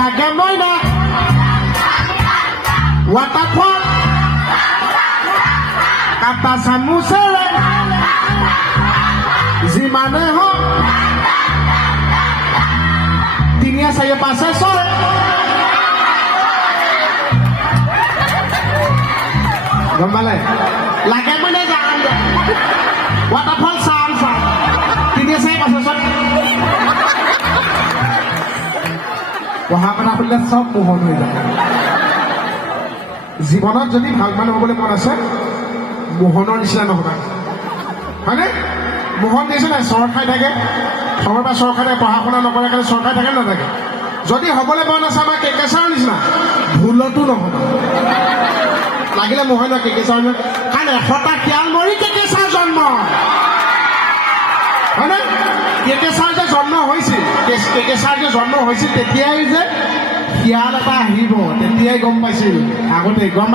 লাগে মই না ৱাটাৰফল কাটা চামুচেৰে যিমানে হওক 3 4 5 6 গম পালে লাগে মানে যাম ৱাটাৰফল চাম 3 4 5 6 পঢ়া শুনা কৰিলে চব মোহন হৈ যায় জীৱনত যদি ভাল মানুহ হ'বলৈ মন আছে মোহনৰ নিচিনা নহ'বা হয়নে মোহন দিছে নাই চৰ খাই থাকে চবৰ পৰা চৰ খাই থাকে পঢ়া শুনা নকৰে কাৰণে চৰ খাই থাকে নাথাকে যদি হ'বলৈ মন আছে আমাৰ কেকেচাৰ নিচিনা ভুলতো নহ'ব লাগিলে মোহন কেকেচাৰ কাৰণ 100টা শিয়াল মৰি কেকেচাৰ জন্ম হয়নে কেকেচাৰ যে জন্ম হৈছিল কেকেচাৰ যে জন্ম হৈছিল তেতিয়াই যে শিয়াল এটা আহিব তেতিয়াই গম পাইছিল আগতে গম পাই